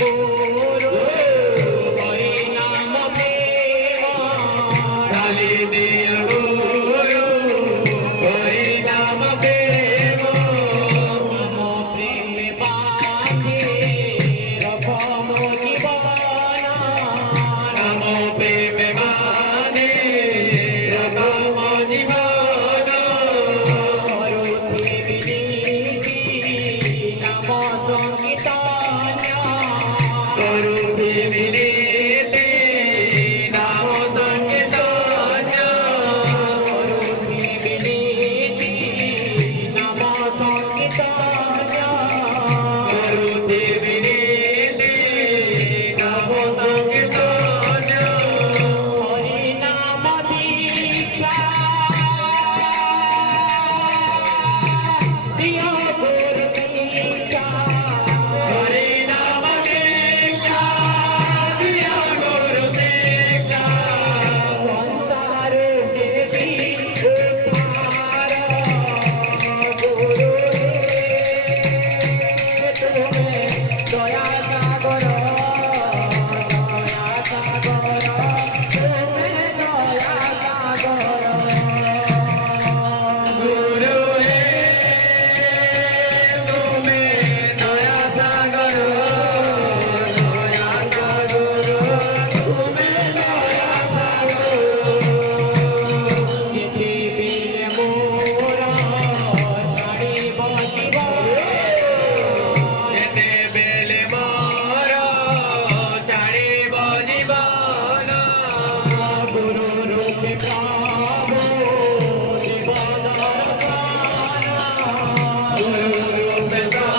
गुरु हरि नाम प्रेम डाली दिया गुरु हरि नाम प्रेम मम प्रेम बांधे रखो मो जीवन नाम प्रेम बांधे रखो मो जीवन करुति विनीति नाम संकीर्तन करुति विनीति नाम संकीर्तन करुति विनीति नाम संकीर्तन करुति विनीति नाम संकीर्तन हरि नाम दीक्षा दिया गुरु दीक्षा हरि नाम दीक्षा दिया गुरु दीक्षा संसार से भी उद्धार गुरु तुम्हें दया सागर तुम्हें दया सागर गुरु तुम्हें दया सागर तुम्हें दया सागर पृथ्वीरे मोर छाड़ी बसिब जेते बेले मोर छाड़िब जीवन गुरु रूपे प्रभु देव दर्शन गुरु रूपे प्रभु देव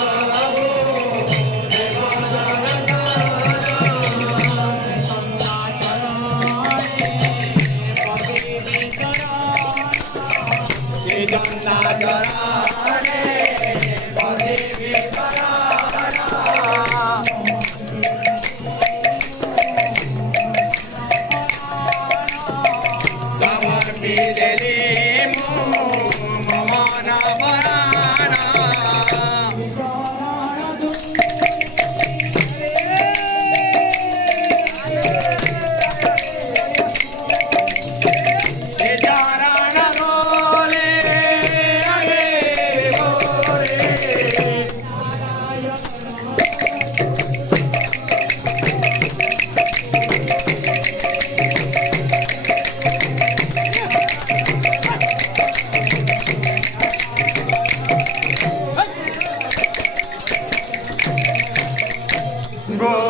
Go.